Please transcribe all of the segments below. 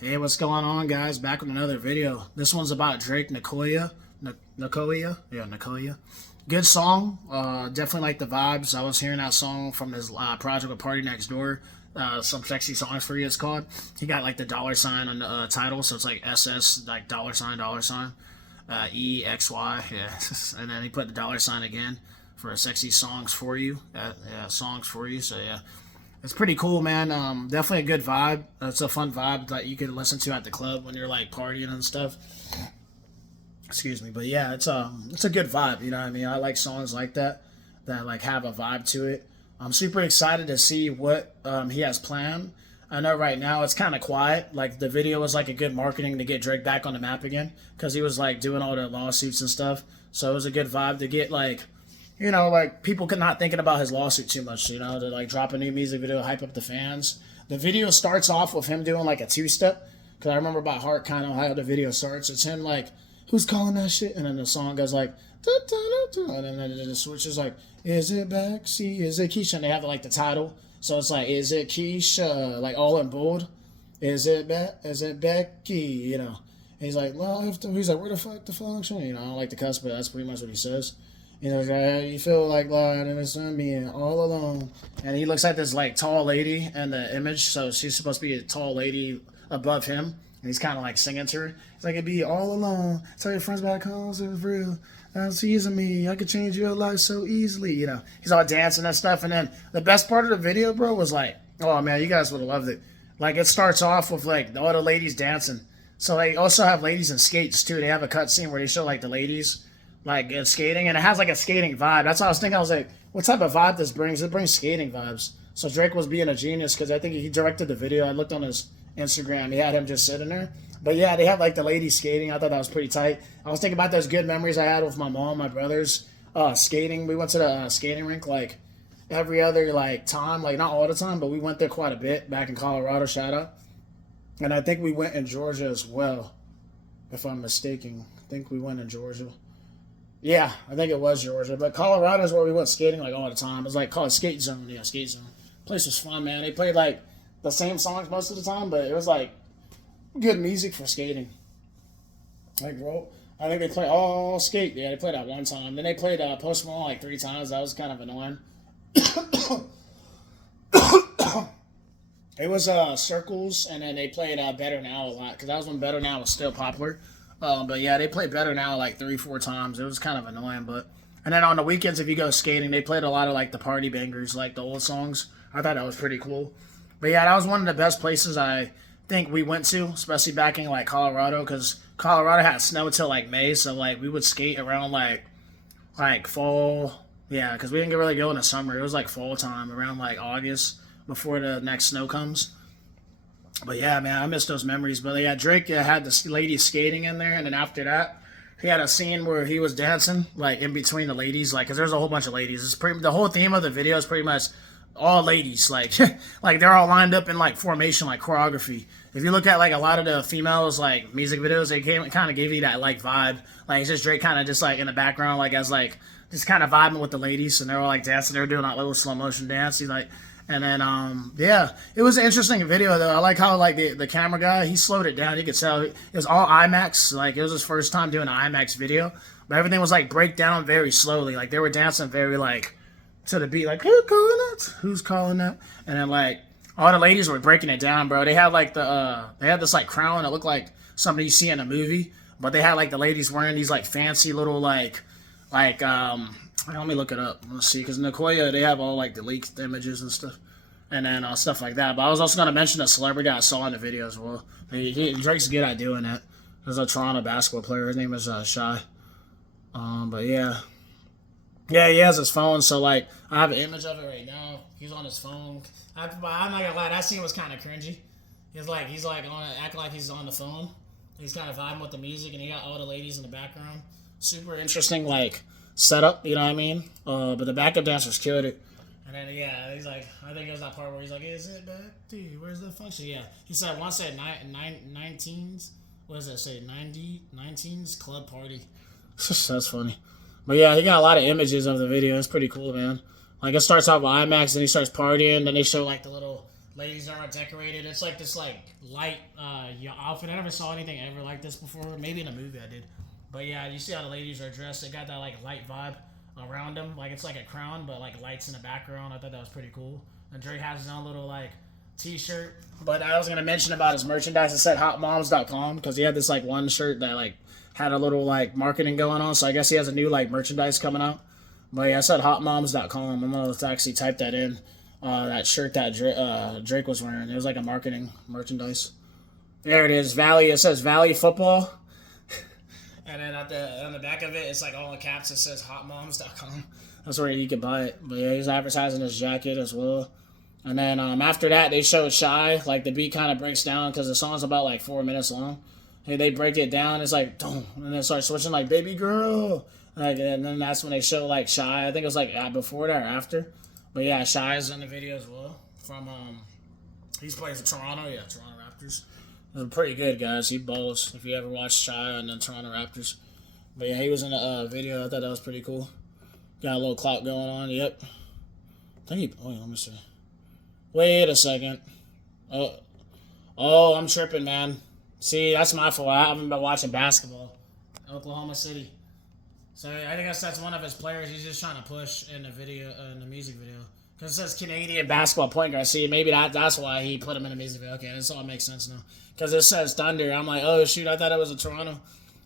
Hey, what's going on, guys? Back with another video. This one's about Drake, Nicoya. Nicoya? Yeah, Nicoya. Good song. Definitely like the vibes. I was hearing that song from his project with Party Next Door. Some sexy songs for you, it's called. He got like the dollar sign on the title, so it's like SS, like dollar sign, EXY, yeah. And then he put the dollar sign again for sexy songs for you. Yeah, songs for you. So yeah, it's pretty cool, man. Definitely a good vibe. It's a fun vibe that you could listen to at the club when you're like partying and stuff. Excuse me, but yeah, it's a good vibe. You know what I mean? I like songs like that like have a vibe to it. I'm super excited to see what he has planned. I know right now it's kind of quiet. Like the video was like a good marketing to get Drake back on the map again because he was like doing all the lawsuits and stuff. So it was a good vibe to get like, like people could not thinking about his lawsuit too much, to like drop a new music video, hype up the fans. The video starts off with him doing like a two-step, because I remember by heart kind of how the video starts. It's him like, who's calling that shit? And then the song goes like, da, da, da, da, and then it switches like, is it Bexy? Is it Keisha? And they have like the title. So it's like, is it Keisha? Like all in bold. Is it Becky? And he's like, he's like, where the fuck the function? I don't like the cuss, but that's pretty much what he says. You feel like lying and it's being all alone. And he looks at this like tall lady in the image, so she's supposed to be a tall lady above him. And he's kind of like singing to her. He's like, it'd be all alone. Tell your friends back home, so it's real. That's easy me. I could change your life so easily. He's all dancing and stuff. And then the best part of the video, bro, was like, oh man, you guys would have loved it. Like it starts off with like all the ladies dancing. So they also have ladies in skates too. They have a cut scene where they show like the ladies like skating, and it has like a skating vibe. That's what I was thinking. I was like, what type of vibe this brings? It brings skating vibes. So Drake was being a genius because I think he directed the video. I looked on his Instagram. He had him just sitting there. But yeah, they have like the ladies skating. I thought that was pretty tight. I was thinking about those good memories I had with my mom, my brothers, skating. We went to the skating rink like every other like time, like not all the time, but we went there quite a bit back in Colorado. Shout out. And I think we went in Georgia as well, if I'm mistaken. I think we went in Georgia. Yeah, I think it was Georgia. But Colorado is where we went skating like all the time. It was like called Skate Zone. Yeah, Skate Zone. Place was fun, man. They played like the same songs most of the time, but it was like good music for skating. Like, bro, I think they played all skate. Yeah, they played that one time. Then they played Post Malone like 3 times. That was kind of annoying. It was Circles, and then they played Better Now a lot, because that was when Better Now was still popular. But yeah, they played Better Now like 3-4 times. It was kind of annoying, but and then on the weekends, if you go skating, they played a lot of like the party bangers, like the old songs. I thought that was pretty cool. But yeah, that was one of the best places I think we went to, especially back in like Colorado, because Colorado had snow till like May, so like we would skate around like fall. Yeah, because we didn't really go in the summer. It was like fall time, around like August before the next snow comes. But yeah, man, I miss those memories. But yeah, Drake had the ladies skating in there, and then after that, he had a scene where he was dancing like in between the ladies, like because there's a whole bunch of ladies. It's pretty the whole theme of the video is pretty much all ladies, like like they're all lined up in like formation, like choreography. If you look at like a lot of the females like music videos, they kind of give you that like vibe. Like it's just Drake kind of just like in the background, like as like just kind of vibing with the ladies, and they're all like dancing. They're doing that little slow motion dance. He's like. And then, yeah, it was an interesting video, though. I like how, like, the camera guy, he slowed it down. You could tell it was all IMAX. Like, it was his first time doing an IMAX video. But everything was, like, break down very slowly. Like, they were dancing very, like, to the beat. Like, who's calling that? Who's calling that? And then, like, all the ladies were breaking it down, bro. They had, like, they had this, like, crown that looked like something you see in a movie. But they had, like, the ladies wearing these, like, fancy little, like, let me look it up. Let's see, because Nicoya, they have all like the leaked images and stuff, and then stuff like that. But I was also going to mention a celebrity I saw in the video as well. Drake's good at doing that. There's a Toronto basketball player. His name is Shy. But yeah, he has his phone. So like, I have an image of it right now. He's on his phone. I'm not gonna lie, that scene was kind of cringy. He's like acting like he's on the phone. He's kind of vibing with the music, and he got all the ladies in the background. Super interesting, like. Setup, you know what I mean? But the backup dancers killed it. And then, yeah, he's like, I think there's that part where he's like, is it back? Dude, where's the function? Yeah. He said, once at 19s, what does that say? 19s club party. That's funny. But yeah, he got a lot of images of the video. It's pretty cool, man. Like, it starts off with IMAX, then he starts partying, then they show, like, the little Ladies are decorated. It's like this like light outfit. I never saw anything ever like this before. Maybe in a movie I did. But yeah, you see how the ladies are dressed. They got that like light vibe around them. Like it's like a crown, but like lights in the background. I thought that was pretty cool. And Drake has his own little like t-shirt. But I was gonna mention about his merchandise. It said hotmoms.com because he had this like one shirt that like had a little like marketing going on. So I guess he has a new like merchandise coming out. But yeah, I said hotmoms.com. I'm gonna actually type that in. That shirt that Drake was wearing. It was like a marketing merchandise. There it is. Valley. It says Valley Football. And then on the back of it, it's like all in caps. It says hotmoms.com. That's where you can buy it. But yeah, he's advertising his jacket as well. And then after that, they showed Shy. Like the beat kind of breaks down because the song's about like 4 minutes long. Hey, they break it down. It's like, boom, and then start switching like baby girl. Like, and then that's when they show like Shy. I think it was like before that or after. But yeah, Shy is in the video as well. From he's playing for Toronto. Yeah, Toronto Raptors. They're pretty good, guys. He balls. If you ever watched Shy and then Toronto Raptors. But yeah, he was in the video. I thought that was pretty cool. Got a little clout going on. Yep. I think he. Oh, let me see. Wait a second. Oh, I'm tripping, man. See, that's my fault. I haven't been watching basketball. Oklahoma City. So I think that's one of his players. He's just trying to push in the video, in the music video, because it says Canadian basketball point guard. See, maybe that's why he put him in the music video. Okay, this all makes sense now. Because it says Thunder. I'm like, oh shoot, I thought it was a Toronto.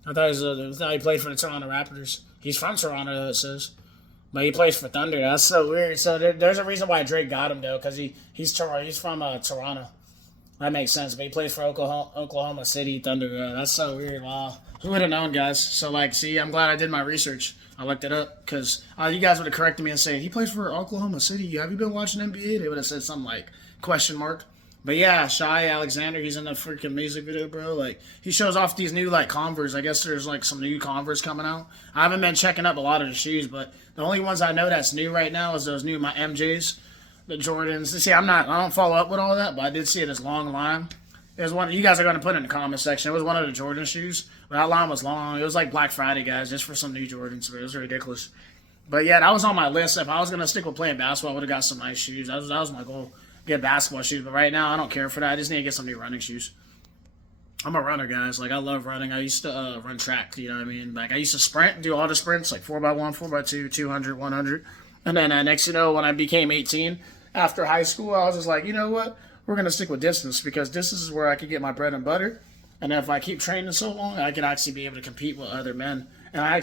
I thought he played for the Toronto Raptors. He's from Toronto, it says, but he plays for Thunder. That's so weird. So there's a reason why Drake got him though, because he's from Toronto. That makes sense. But he plays for Oklahoma City Thunder. That's so weird. Wow. Who would have known, guys? So, like, see, I'm glad I did my research. I looked it up because you guys would have corrected me and said, he plays for Oklahoma City. Have you been watching NBA? They would have said something like, question mark. But yeah, Shy Alexander, he's in the freaking music video, bro. Like, he shows off these new, like, Converse. I guess there's, like, some new Converse coming out. I haven't been checking up a lot of the shoes, but the only ones I know that's new right now is those new my MJs. The Jordans. See, I don't follow up with all that, but I did see it as long line. It was one. You guys are going to put it in the comment section. It was one of the Jordan shoes, but that line was long. It was like Black Friday, guys, just for some new Jordans. It was ridiculous. But yeah, that was on my list. If I was going to stick with playing basketball, I would have got some nice shoes. That was my goal, get basketball shoes. But right now, I don't care for that. I just need to get some new running shoes. I'm a runner, guys. Like, I love running. I used to run track, you know what I mean? Like, I used to sprint, do all the sprints, like 4x1, 4x2, 200, 100. And then next, when I became 18, after high school, I was just like, you know what? We're going to stick with distance because distance is where I could get my bread and butter. And if I keep training so long, I can actually be able to compete with other men. And I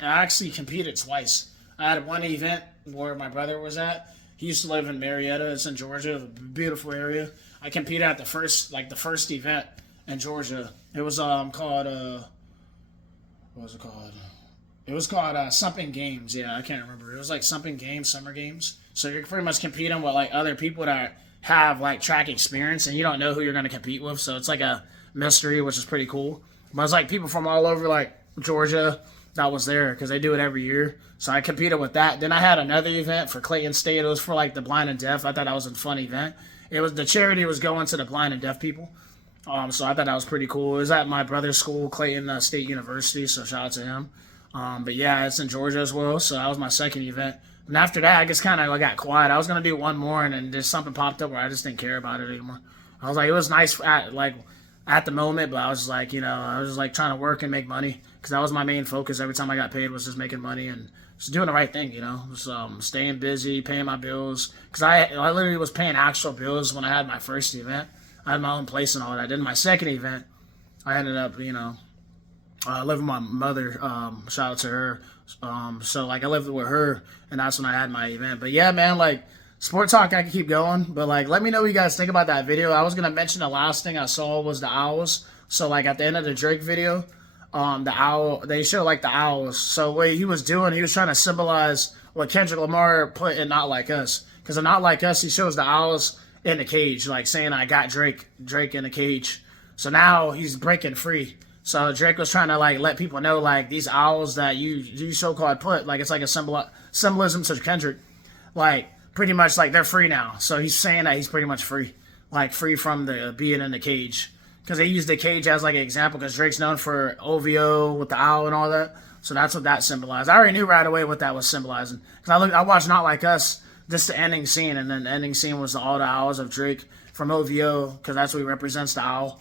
actually competed twice. I had one event where my brother was at. He used to live in Marietta. It's in Georgia, a beautiful area. I competed at the first event in Georgia. It was called, what was it called? It was called something games. Yeah, I can't remember. It was like something games, summer games. So you're pretty much competing with like other people that have like track experience, and you don't know who you're going to compete with. So it's like a mystery, which is pretty cool. But it's like people from all over like Georgia that was there because they do it every year. So I competed with that. Then I had another event for Clayton State. It was for like the blind and deaf. I thought that was a fun event. It was the charity was going to the blind and deaf people. So I thought that was pretty cool. It was at my brother's school, Clayton State University. So shout out to him. But yeah, it's in Georgia as well. So that was my second event. And after that, I just kind of got quiet. I was going to do one more, and then just something popped up where I just didn't care about it anymore. I was like, it was nice at the moment, but I was just like, I was just like trying to work and make money because that was my main focus. Every time I got paid was just making money and just doing the right thing, just staying busy, paying my bills. Because I literally was paying actual bills when I had my first event. I had my own place and all that. Then my second event, I ended up, living with my mother. Shout out to her. So like I lived with her, and that's when I had my event. But yeah, man, like sport talk, I can keep going. But like, let me know what you guys think about that video. I was gonna mention the last thing I saw was the owls. So like at the end of the Drake video, the owl, they show like the owls. So what he was doing, he was trying to symbolize what Kendrick Lamar put in Not Like Us. Because in Not Like Us, he shows the owls in the cage, like saying I got Drake in the cage. So now he's breaking free. So Drake was trying to like let people know like these owls that you so-called put, like it's like a symbolism to Kendrick, like pretty much like they're free now. So he's saying that he's pretty much free, like free from the being in the cage, because they used the cage as like an example because Drake's known for OVO with the owl and all that. So that's what that symbolized. I already knew right away what that was symbolizing because I watched Not Like Us, just the ending scene, and then the ending scene was all the owls of Drake from OVO, because that's what he represents, the owl.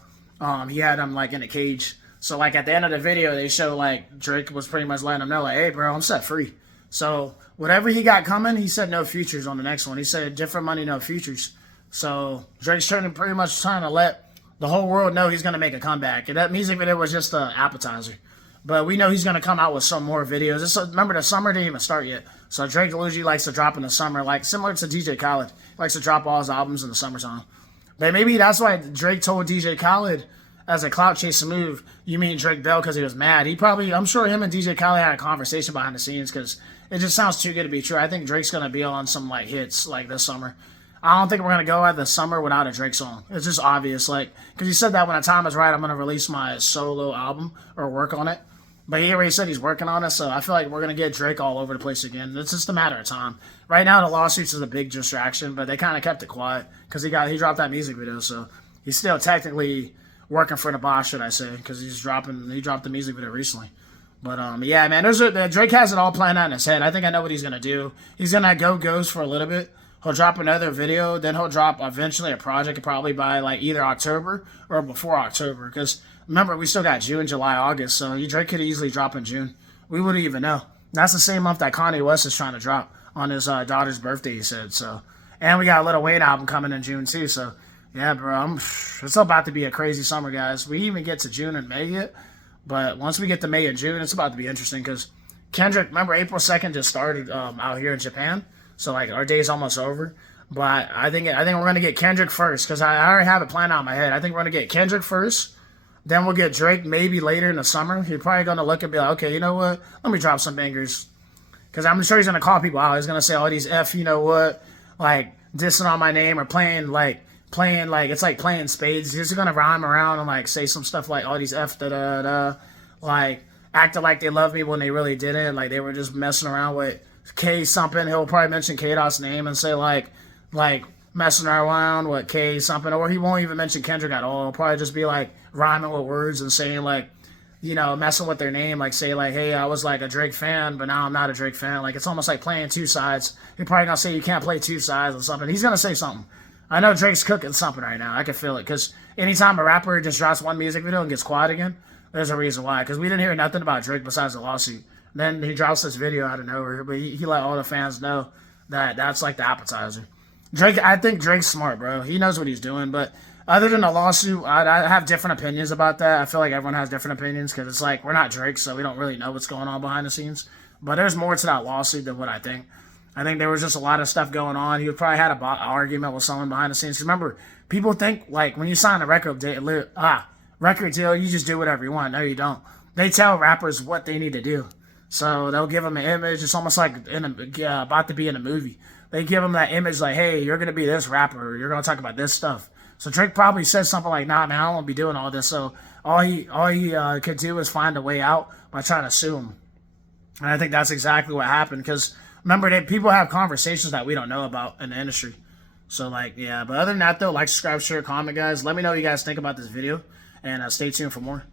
He had him like in a cage. So like at the end of the video, they show like Drake was pretty much letting him know like, hey bro, I'm set free. So whatever he got coming, he said no futures on the next one. He said different money, no futures. So Drake's pretty much trying to let the whole world know he's gonna make a comeback. And that music video was just an appetizer. But we know he's gonna come out with some more videos. Remember, the summer didn't even start yet. So Drake usually likes to drop in the summer, like similar to DJ Khaled. He likes to drop all his albums in the summertime. But maybe that's why Drake told DJ Khaled, as a clout chasing move, you mean Drake Bell, because he was mad. I'm sure him and DJ Khaled had a conversation behind the scenes, because it just sounds too good to be true. I think Drake's going to be on some like hits like this summer. I don't think we're going to go at the summer without a Drake song. It's just obvious, like, because he said that when the time is right, I'm going to release my solo album or work on it. But he already said he's working on it, so I feel like we're going to get Drake all over the place again. It's just a matter of time. Right now, the lawsuits is a big distraction, but they kind of kept it quiet because he dropped that music video, so he's still technically working for the boss, should I say, because he dropped the music video recently. But yeah, man, Drake has it all planned out in his head. I think I know what he's gonna do. He's gonna go ghost for a little bit. He'll drop another video, then he'll drop eventually a project, probably by like either October or before October. Because remember, we still got June, July, August, so Drake could easily drop in June. We wouldn't even know. That's the same month that Kanye West is trying to drop on his daughter's birthday, he said. So, and we got a Lil Wayne album coming in June too. So. Yeah, bro, it's about to be a crazy summer, guys. We even get to June and May yet, but once we get to May and June, it's about to be interesting because Kendrick, remember April 2nd just started out here in Japan, so like our day's almost over. But I think we're gonna get Kendrick first because I already have it planned out in my head. I think we're gonna get Kendrick first, then we'll get Drake maybe later in the summer. He's probably gonna look and be like, okay, you know what? Let me drop some bangers because I'm sure he's gonna call people out. He's gonna say all these you know what, like dissing on my name or playing like it's like playing spades. He's gonna rhyme around and like say some stuff like all these da da da, like acting like they love me when they really didn't. Like they were just messing around with K something. He'll probably mention K-Dot's name and say like messing around with K something, or he won't even mention Kendrick at all. He'll probably just be like rhyming with words and saying like, you know, messing with their name, like say like, hey, I was like a Drake fan, but now I'm not a Drake fan. Like it's almost like playing two sides. He's probably gonna say you can't play two sides or something. He's gonna say something. I know Drake's cooking something right now. I can feel it. Because anytime a rapper just drops one music video and gets quiet again, there's a reason why. Because we didn't hear nothing about Drake besides the lawsuit. Then he drops this video out of nowhere. But he let all the fans know that that's like the appetizer. I think Drake's smart, bro. He knows what he's doing. But other than the lawsuit, I have different opinions about that. I feel like everyone has different opinions. Because it's like, we're not Drake, so we don't really know what's going on behind the scenes. But there's more to that lawsuit than what I think. I think there was just a lot of stuff going on. He probably had an argument with someone behind the scenes. Remember, people think, like, when you sign a record deal, you just do whatever you want. No, you don't. They tell rappers what they need to do. So they'll give them an image. It's almost like about to be in a movie. They give them that image like, hey, you're going to be this rapper. You're going to talk about this stuff. So Drake probably said something like, nah, man, I don't want to be doing all this. So all he could do is find a way out by trying to sue him. And I think that's exactly what happened because remember, people have conversations that we don't know about in the industry. So, like, yeah. But other than that, though, like, subscribe, share, comment, guys. Let me know what you guys think about this video. And stay tuned for more.